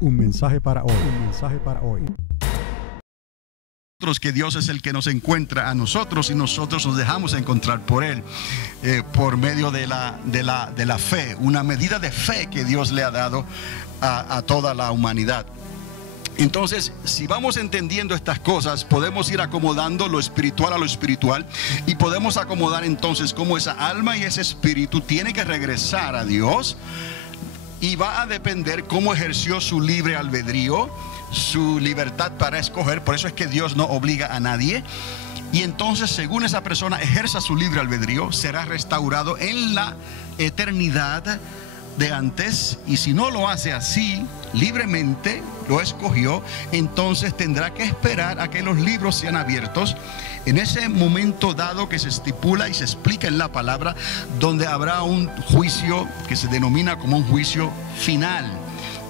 Un mensaje para hoy. Un mensaje para hoy. Que Dios es el que nos encuentra a nosotros y nosotros nos dejamos encontrar por Él, por medio de la fe, una medida de fe que Dios le ha dado a toda la humanidad. Entonces, si vamos entendiendo estas cosas, podemos ir acomodando lo espiritual a lo espiritual y podemos acomodar entonces cómo esa alma y ese espíritu tiene que regresar a Dios, y va a depender cómo ejerció su libre albedrío, su libertad para escoger. Por eso es que Dios no obliga a nadie. Y entonces, según esa persona ejerza su libre albedrío, será restaurado en la eternidad de antes. Y si no lo hace así, libremente lo escogió, entonces tendrá que esperar a que los libros sean abiertos en ese momento dado que se estipula y se explica en la palabra, donde habrá un juicio que se denomina como un juicio final.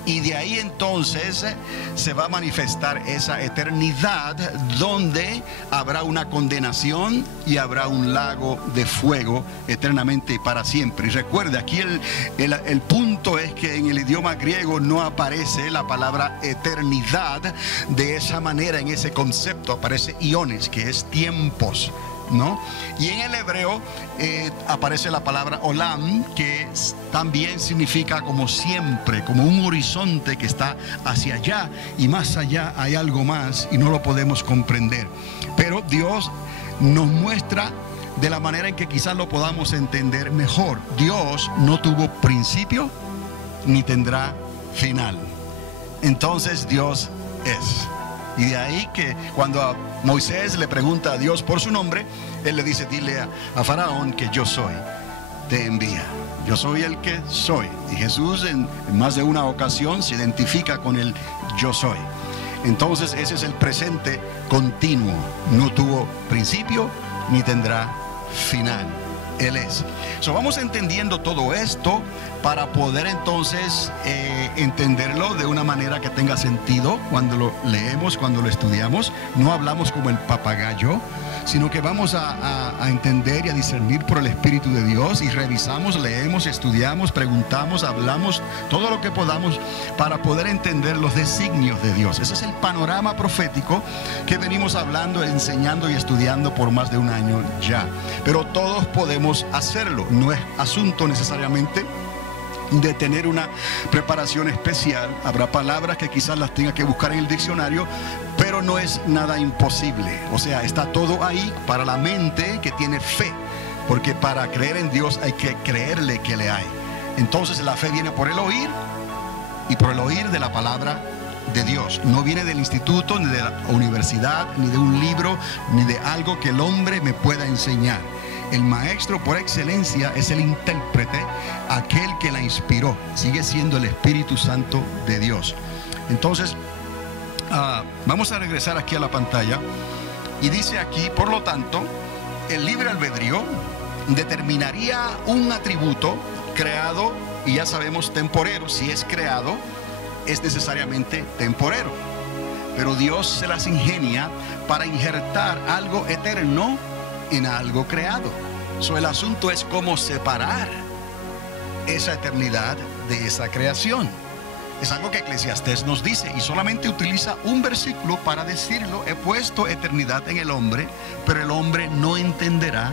Y de ahí entonces se va a manifestar esa eternidad, donde habrá una condenación y habrá un lago de fuego eternamente y para siempre. Y recuerde, aquí el punto es que en el idioma griego no aparece la palabra eternidad de esa manera, en ese concepto. Aparece iones, que es tiempos, ¿no? Y en el hebreo aparece la palabra olam, que también significa como siempre, como un horizonte que está hacia allá, y más allá hay algo más y no lo podemos comprender. Pero Dios nos muestra de la manera en que quizás lo podamos entender mejor. Dios no tuvo principio ni tendrá final. Entonces Dios es. Y de ahí que cuando a Moisés le pregunta a Dios por su nombre, él le dice: dile a Faraón que yo soy, te envía. Yo soy el que soy. Y Jesús en más de una ocasión se identifica con el yo soy. Entonces ese es el presente continuo. No tuvo principio ni tendrá final. Él es. Vamos entendiendo todo esto para poder entonces entenderlo de una manera que tenga sentido cuando lo leemos, cuando lo estudiamos. No hablamos como el papagayo, sino que vamos a entender y a discernir por el Espíritu de Dios, y revisamos, leemos, estudiamos, preguntamos, hablamos, todo lo que podamos para poder entender los designios de Dios. Ese es el panorama profético que venimos hablando, enseñando y estudiando por más de un año ya. Pero todos podemos hacerlo. No es asunto necesariamente de tener una preparación especial. Habrá palabras que quizás las tenga que buscar en el diccionario, pero no es nada imposible. O sea, está todo ahí para la mente que tiene fe, porque para creer en Dios hay que creerle que le hay. Entonces la fe viene por el oír, y por el oír de la palabra de Dios. No viene del instituto, ni de la universidad, ni de un libro, ni de algo que el hombre me pueda enseñar. El maestro por excelencia es el intérprete, aquel que la inspiró. Sigue siendo el Espíritu Santo de Dios. Entonces, vamos a regresar aquí a la pantalla. Y dice aquí: por lo tanto, el libre albedrío determinaría un atributo creado, y ya sabemos, temporero. Si es creado, es necesariamente temporero. Pero Dios se las ingenia para injertar algo eterno en algo creado. El asunto es cómo separar esa eternidad de esa creación. Es algo que Eclesiastés nos dice, y solamente utiliza un versículo para decirlo: he puesto eternidad en el hombre, pero el hombre no entenderá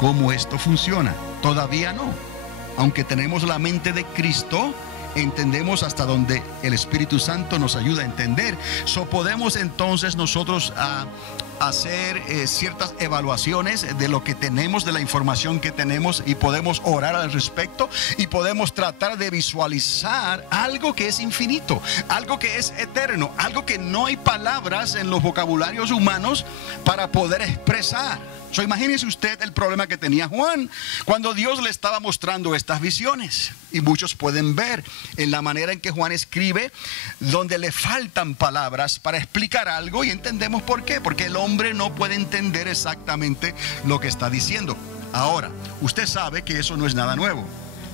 cómo esto funciona. Todavía no. Aunque tenemos la mente de Cristo, entendemos hasta donde el Espíritu Santo nos ayuda a entender. Podemos entonces nosotros hacer ciertas evaluaciones de lo que tenemos, de la información que tenemos, y podemos orar al respecto, y podemos tratar de visualizar algo que es infinito, algo que es eterno, algo que no hay palabras en los vocabularios humanos para poder expresar. Imagínese usted el problema que tenía Juan cuando Dios le estaba mostrando estas visiones. Y muchos pueden ver en la manera en que Juan escribe, donde le faltan palabras para explicar algo, y entendemos por qué. Porque el hombre no puede entender exactamente lo que está diciendo. Ahora, usted sabe que eso no es nada nuevo.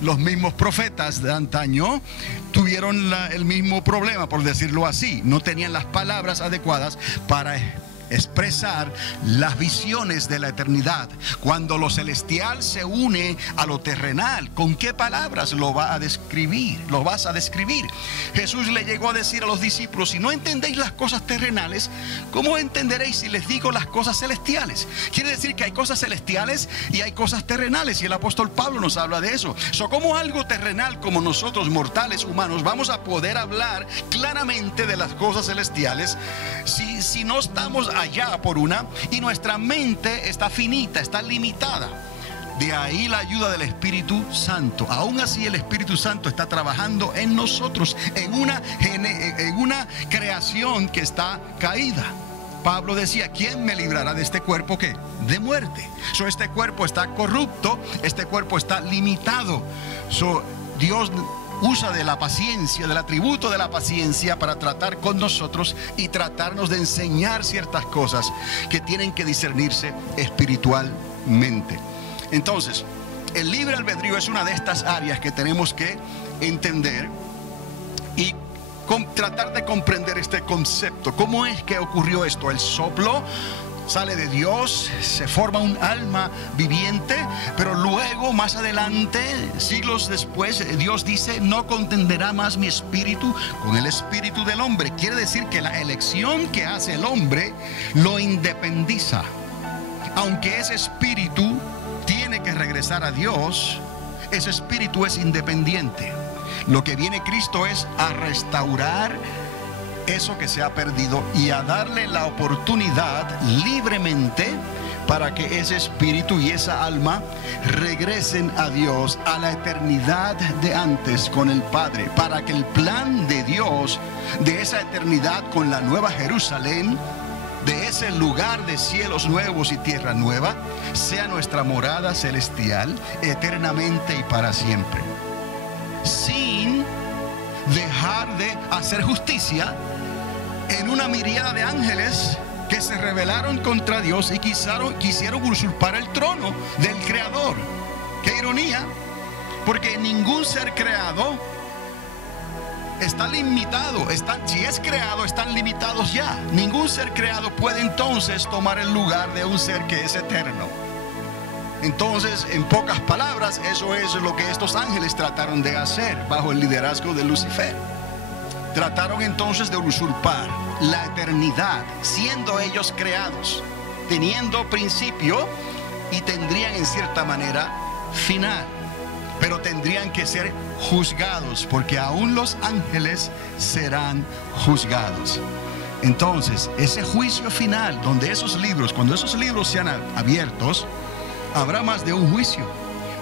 Los mismos profetas de antaño tuvieron el mismo problema, por decirlo así. No tenían las palabras adecuadas para expresar las visiones de la eternidad. Cuando lo celestial se une a lo terrenal, ¿con qué palabras lo vas a describir? Jesús le llegó a decir a los discípulos: si no entendéis las cosas terrenales, ¿cómo entenderéis si les digo las cosas celestiales? Quiere decir que hay cosas celestiales y hay cosas terrenales, y el apóstol Pablo nos habla de eso. ¿Cómo algo terrenal como nosotros, mortales humanos, vamos a poder hablar claramente de las cosas celestiales si no estamos allá por una, y nuestra mente está finita, está limitada? De ahí la ayuda del Espíritu Santo. Aún así, el Espíritu Santo está trabajando en nosotros, en una creación que está caída. Pablo decía: ¿quién me librará de este cuerpo que de muerte? Este cuerpo está corrupto, este cuerpo está limitado. Dios usa de la paciencia, del atributo de la paciencia, para tratar con nosotros y tratarnos de enseñar ciertas cosas que tienen que discernirse espiritualmente. Entonces, el libre albedrío es una de estas áreas que tenemos que entender y tratar de comprender este concepto. ¿Cómo es que ocurrió esto? El soplo sale de Dios, se forma un alma viviente, pero luego, más adelante, siglos después, Dios dice: no contenderá más mi espíritu con el espíritu del hombre. Quiere decir que la elección que hace el hombre lo independiza. Aunque ese espíritu tiene que regresar a Dios, ese espíritu es independiente. Lo que viene Cristo es a restaurar eso que se ha perdido y a darle la oportunidad libremente para que ese espíritu y esa alma regresen a Dios, a la eternidad de antes con el Padre, para que el plan de Dios de esa eternidad con la nueva Jerusalén, de ese lugar de cielos nuevos y tierra nueva, sea nuestra morada celestial eternamente y para siempre, sin dejar de hacer justicia en una miríada de ángeles que se rebelaron contra Dios y quisieron usurpar el trono del Creador. Qué ironía, porque ningún ser creado está limitado. Si es creado, están limitados ya. Ningún ser creado puede entonces tomar el lugar de un ser que es eterno. Entonces, en pocas palabras, eso es lo que estos ángeles trataron de hacer bajo el liderazgo de Lucifer. Trataron entonces de usurpar la eternidad, siendo ellos creados, teniendo principio, y tendrían en cierta manera final, pero tendrían que ser juzgados, porque aún los ángeles serán juzgados. Entonces, ese juicio final, donde cuando esos libros sean abiertos, habrá más de un juicio.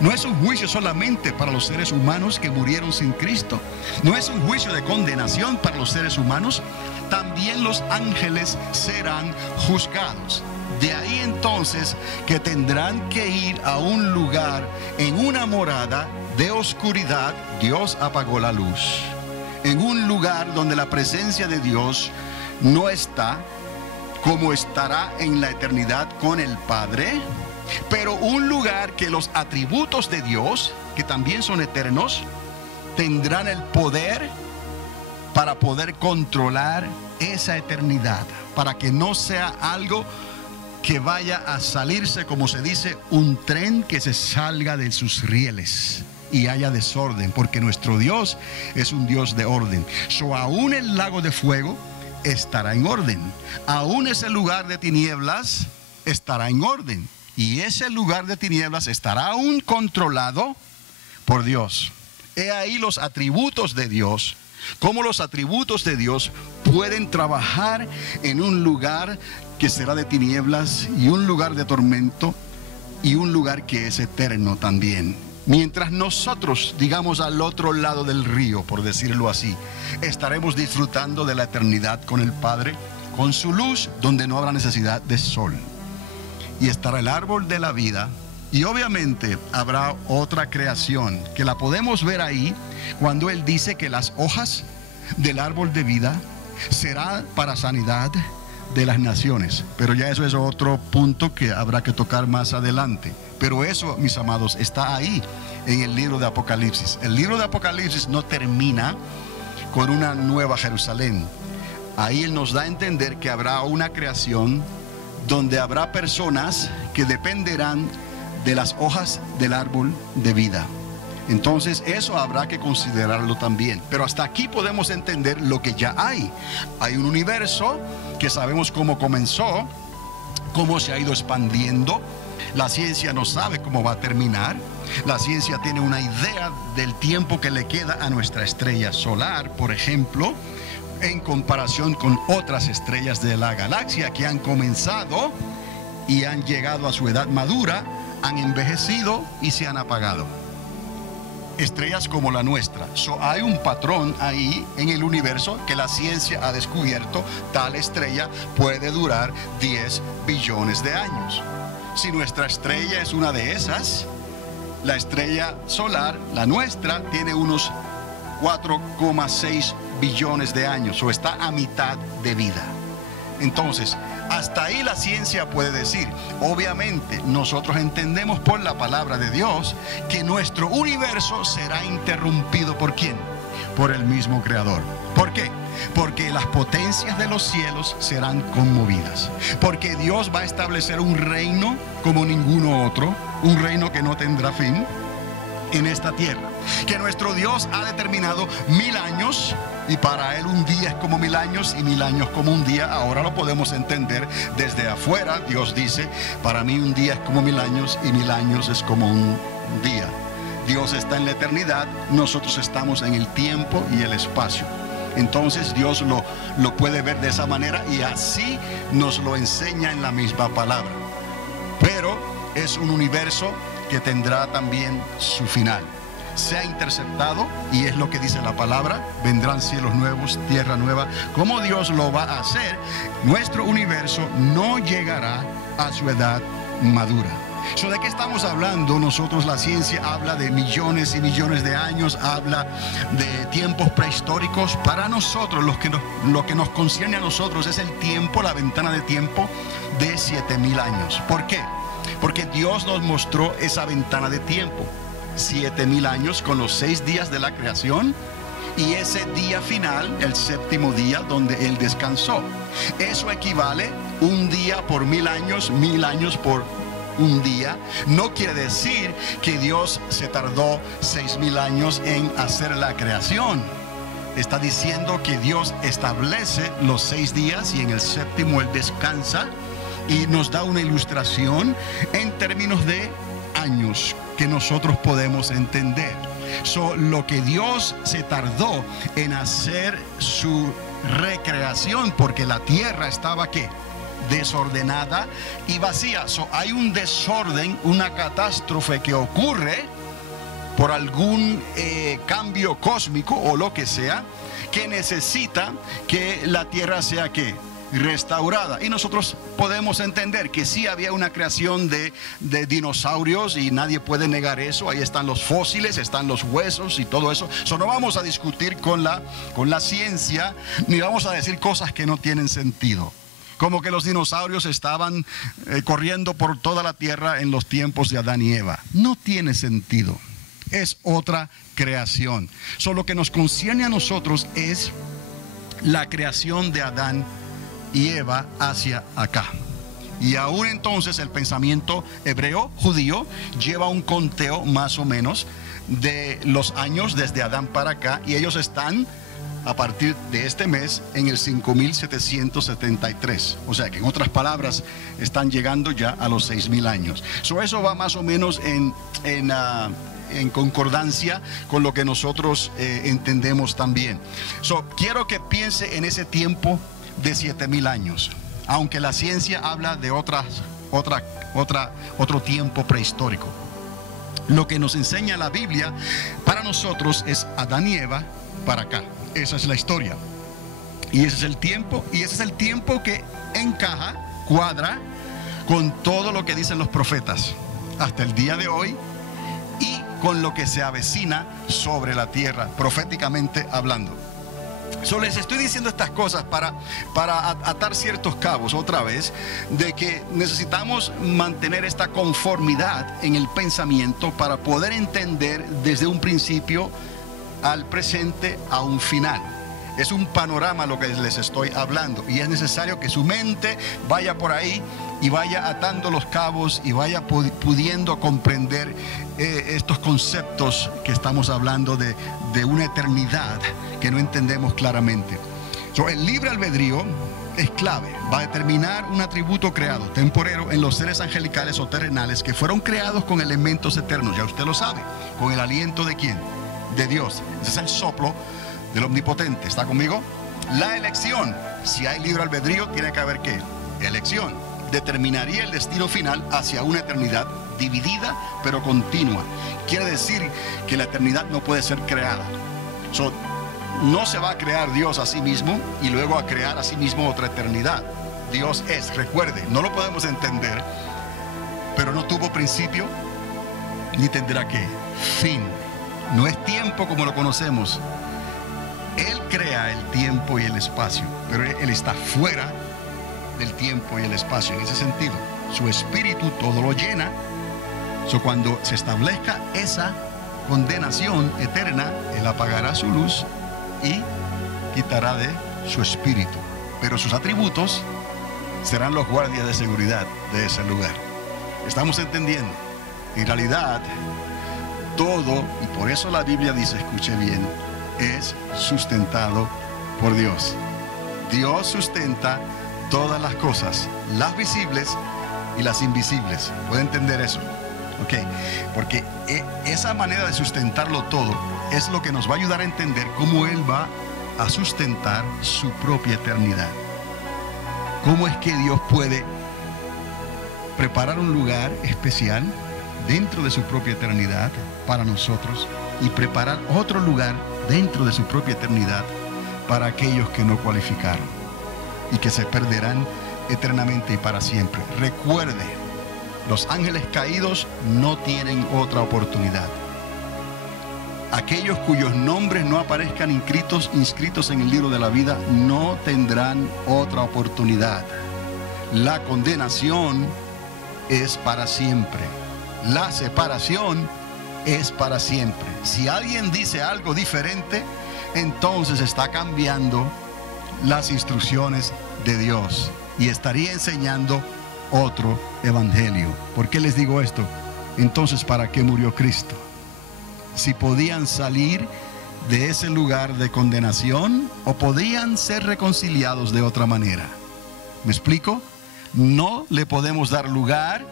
No es un juicio solamente para los seres humanos que murieron sin Cristo. No es un juicio de condenación para los seres humanos. También los ángeles serán juzgados. De ahí entonces que tendrán que ir a un lugar, en una morada de oscuridad. Dios apagó la luz. En un lugar donde la presencia de Dios no está, como estará en la eternidad con el Padre, pero un lugar que los atributos de Dios, que también son eternos, tendrán el poder para poder controlar esa eternidad, para que no sea algo que vaya a salirse, como se dice, un tren que se salga de sus rieles y haya desorden, porque nuestro Dios es un Dios de orden. Aún el lago de fuego estará en orden, aún ese lugar de tinieblas estará en orden, y ese lugar de tinieblas estará aún controlado por Dios. He ahí los atributos de Dios, cómo los atributos de Dios pueden trabajar en un lugar que será de tinieblas, y un lugar de tormento, y un lugar que es eterno también. Mientras nosotros, digamos, al otro lado del río, por decirlo así, estaremos disfrutando de la eternidad con el Padre, con su luz, donde no habrá necesidad de sol. Y estará el árbol de la vida, y obviamente habrá otra creación que la podemos ver ahí, cuando Él dice que las hojas del árbol de vida será para sanidad de las naciones. Pero ya eso es otro punto que habrá que tocar más adelante. Pero eso, mis amados, está ahí en el libro de Apocalipsis. El libro de Apocalipsis no termina con una nueva Jerusalén. ahí Él nos da a entender que habrá una creación donde habrá personas que dependerán de las hojas del árbol de vida. Entonces eso habrá que considerarlo también. Pero hasta aquí podemos entender lo que ya hay. Hay un universo que sabemos cómo comenzó, cómo se ha ido expandiendo. La ciencia no sabe cómo va a terminar. La ciencia tiene una idea del tiempo que le queda a nuestra estrella solar, por ejemplo, en comparación con otras estrellas de la galaxia que han comenzado y han llegado a su edad madura, han envejecido y se han apagado. Estrellas como la nuestra. Hay un patrón ahí en el universo que la ciencia ha descubierto. Tal estrella puede durar 10 billones de años. Si nuestra estrella es una de esas, la estrella solar, la nuestra, tiene unos 4,6 billones de años, o está a mitad de vida. Entonces, hasta ahí la ciencia puede decir. Obviamente, nosotros entendemos por la palabra de Dios que nuestro universo será interrumpido ¿por quién? Por el mismo Creador. ¿Por qué? Porque las potencias de los cielos serán conmovidas. Porque Dios va a establecer un reino como ninguno otro, un reino que no tendrá fin en esta tierra. Que nuestro Dios ha determinado 1000 años, y para Él un día es como 1000 años y 1000 años como un día. Ahora lo podemos entender desde afuera. Dios dice, para mí un día es como 1000 años y 1000 años es como un día. Dios está en la eternidad, nosotros estamos en el tiempo y el espacio. Entonces Dios lo puede ver de esa manera y así nos lo enseña en la misma palabra. Pero es un universo que tendrá también su final. Se ha interceptado, y es lo que dice la palabra, vendrán cielos nuevos, tierra nueva. ¿Cómo Dios lo va a hacer? Nuestro universo no llegará a su edad madura. ¿De qué estamos hablando? Nosotros, la ciencia habla de millones y millones de años, habla de tiempos prehistóricos. Para nosotros, lo que nos concierne a nosotros es el tiempo, la ventana de tiempo de 7000 años. ¿Por qué? Porque Dios nos mostró esa ventana de tiempo. 7000 años con los 6 días de la creación y ese día final, el séptimo día, donde Él descansó. Eso equivale un día por 1000 años, 1000 años por un día. No quiere decir que Dios se tardó 6000 años en hacer la creación. Está diciendo que Dios establece los 6 días y en el séptimo Él descansa, y nos da una ilustración en términos de años que nosotros podemos entender. Lo que Dios se tardó en hacer su recreación, porque la tierra estaba ¿qué? Desordenada y vacía. Hay un desorden, una catástrofe que ocurre por algún cambio cósmico o lo que sea, que necesita que la tierra sea ¿qué? Restaurada. Y nosotros podemos entender que sí había una creación de dinosaurios, y nadie puede negar eso. Ahí están los fósiles, están los huesos y todo eso. No vamos a discutir con la ciencia, ni vamos a decir cosas que no tienen sentido, como que los dinosaurios estaban corriendo por toda la tierra en los tiempos de Adán y Eva. No tiene sentido. Es otra creación. Lo que nos concierne a nosotros es la creación de Adán y Eva hacia acá. Y aún entonces el pensamiento hebreo, judío, lleva un conteo más o menos de los años desde Adán para acá, y ellos están a partir de este mes en el 5773. O sea que en otras palabras están llegando ya a los 6000 años. Eso va más o menos en concordancia con lo que nosotros entendemos también. Quiero que piense en ese tiempo de 7000 años, aunque la ciencia habla de otro tiempo prehistórico. Lo que nos enseña la Biblia para nosotros es Adán y Eva para acá. Esa es la historia, y ese es el tiempo, y ese es el tiempo que encaja, cuadra con todo lo que dicen los profetas hasta el día de hoy, y con lo que se avecina sobre la tierra, proféticamente hablando. Les estoy diciendo estas cosas para atar ciertos cabos otra vez, de que necesitamos mantener esta conformidad en el pensamiento para poder entender desde un principio al presente a un final. Es un panorama lo que les estoy hablando, y es necesario que su mente vaya por ahí y vaya atando los cabos y vaya pudiendo comprender estos conceptos que estamos hablando de una eternidad que no entendemos claramente. El libre albedrío es clave, va a determinar un atributo creado, temporero, en los seres angelicales o terrenales que fueron creados con elementos eternos. Ya usted lo sabe, con el aliento ¿de quién? De Dios. Ese es el soplo del Omnipotente. ¿Está conmigo? La elección. Si hay libre albedrío, tiene que haber ¿qué? Elección. Determinaría el destino final hacia una eternidad dividida pero continua. Quiere decir que la eternidad no puede ser creada. No se va a crear Dios a sí mismo y luego a crear a sí mismo otra eternidad. Dios es, recuerde, no lo podemos entender, pero no tuvo principio ni tendrá ¿qué? Fin. No es tiempo como lo conocemos. Él crea el tiempo y el espacio, pero Él está fuera del tiempo y el espacio. En ese sentido, su espíritu todo lo llena. Cuando se establezca esa condenación eterna, Él apagará su luz y quitará de su espíritu, pero sus atributos serán los guardias de seguridad de ese lugar. ¿Estamos entendiendo? En realidad, todo, y por eso la Biblia dice, escuche bien, es sustentado por Dios. Dios sustenta todas las cosas, las visibles y las invisibles. ¿Puede entender eso? Ok, porque esa manera de sustentarlo todo es lo que nos va a ayudar a entender cómo Él va a sustentar su propia eternidad. Cómo es que Dios puede preparar un lugar especial dentro de su propia eternidad para nosotros y preparar otro lugar dentro de su propia eternidad para aquellos que no cualificaron y que se perderán eternamente y para siempre. Recuerde, los ángeles caídos no tienen otra oportunidad. Aquellos cuyos nombres no aparezcan inscritos en el libro de la vida no tendrán otra oportunidad. La condenación es para siempre. La separación es para siempre. Si alguien dice algo diferente, entonces está cambiando las instrucciones de Dios y estaría enseñando otro evangelio. ¿Por qué les digo esto? Entonces, ¿para qué murió Cristo? Si podían salir de ese lugar de condenación o podían ser reconciliados de otra manera. ¿Me explico? No le podemos dar lugar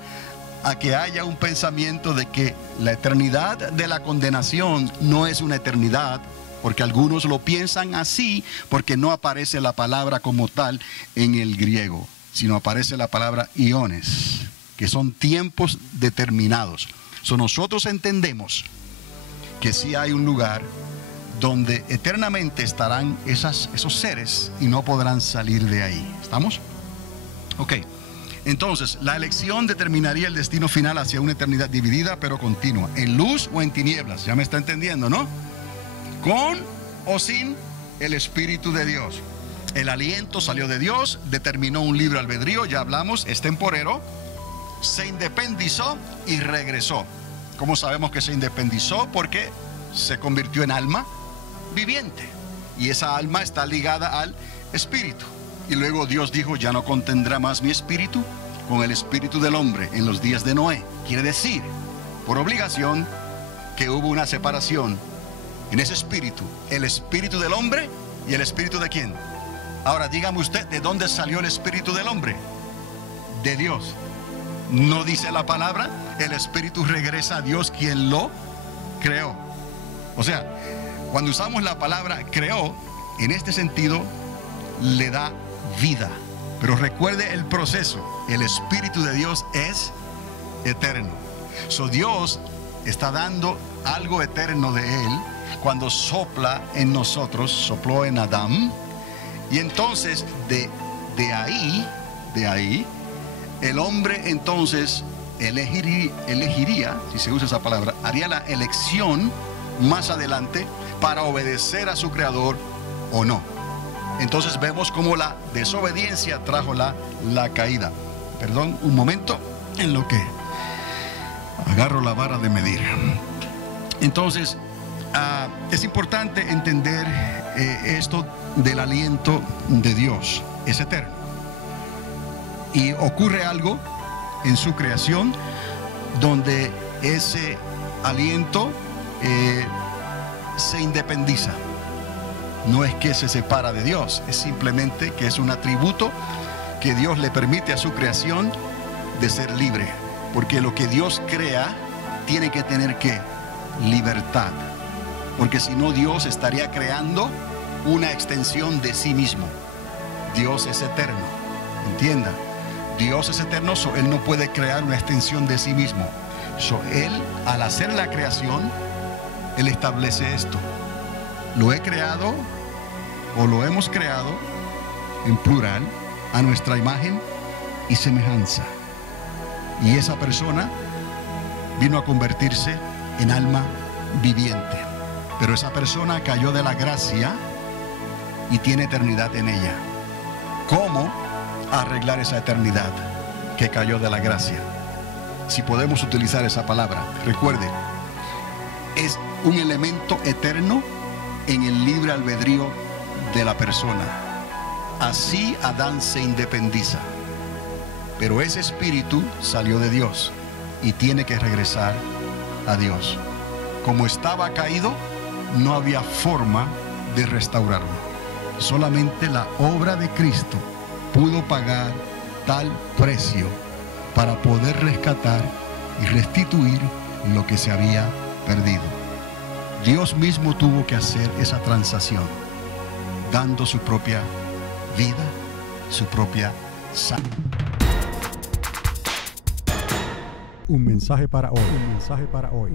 a que haya un pensamiento de que la eternidad de la condenación no es una eternidad, porque algunos lo piensan así, porque no aparece la palabra como tal en el griego, sino aparece la palabra iones, que son tiempos determinados. Nosotros entendemos que sí hay un lugar donde eternamente estarán esos seres y no podrán salir de ahí. ¿Estamos? Ok. Entonces, la elección determinaría el destino final hacia una eternidad dividida pero continua, en luz o en tinieblas. Ya me está entendiendo, ¿no? Con o sin el Espíritu de Dios. El aliento salió de Dios, determinó un libre albedrío, ya hablamos, es temporero, se independizó y regresó. ¿Cómo sabemos que se independizó? Porque se convirtió en alma viviente y esa alma está ligada al Espíritu. Y luego Dios dijo, ya no contendrá más mi espíritu con el espíritu del hombre en los días de Noé. Quiere decir, por obligación, que hubo una separación en ese espíritu, el espíritu del hombre y el espíritu de ¿quién? Ahora dígame usted, ¿de dónde salió el espíritu del hombre? De Dios. ¿No dice la palabra? El espíritu regresa a Dios quien lo creó. O sea, cuando usamos la palabra creó, en este sentido, le da vida. Pero recuerde el proceso. El Espíritu de Dios es eterno. Dios está dando algo eterno de Él cuando sopla en nosotros, sopló en Adán. Y entonces de ahí, el hombre entonces elegiría, si se usa esa palabra, haría la elección más adelante para obedecer a su Creador o no. Entonces vemos cómo la desobediencia trajo la caída. Perdón, un momento en lo que agarro la vara de medir. Entonces, Es importante entender esto del aliento de Dios. Es eterno. Y ocurre algo en su creación donde ese aliento se independiza. No es que se separa de Dios, es simplemente que es un atributo que Dios le permite a su creación de ser libre. Porque lo que Dios crea tiene que tener ¿qué? Libertad. Porque si no, Dios estaría creando una extensión de sí mismo. Dios es eterno, entienda. Dios es eterno, Él no puede crear una extensión de sí mismo. Él, al hacer la creación, Él establece esto. Lo he creado, o lo hemos creado, en plural, a nuestra imagen y semejanza. Y esa persona vino a convertirse en alma viviente. Pero esa persona cayó de la gracia y tiene eternidad en ella. ¿Cómo arreglar esa eternidad que cayó de la gracia? Si podemos utilizar esa palabra, recuerde, es un elemento eterno en el libre albedrío de la persona. Así Adán se independiza. Pero ese espíritu salió de Dios y tiene que regresar a Dios. Como estaba caído, no había forma de restaurarlo. Solamente la obra de Cristo pudo pagar tal precio para poder rescatar y restituir lo que se había perdido. Dios mismo tuvo que hacer esa transacción, dando su propia vida, su propia sangre. Un mensaje para hoy. Un mensaje para hoy.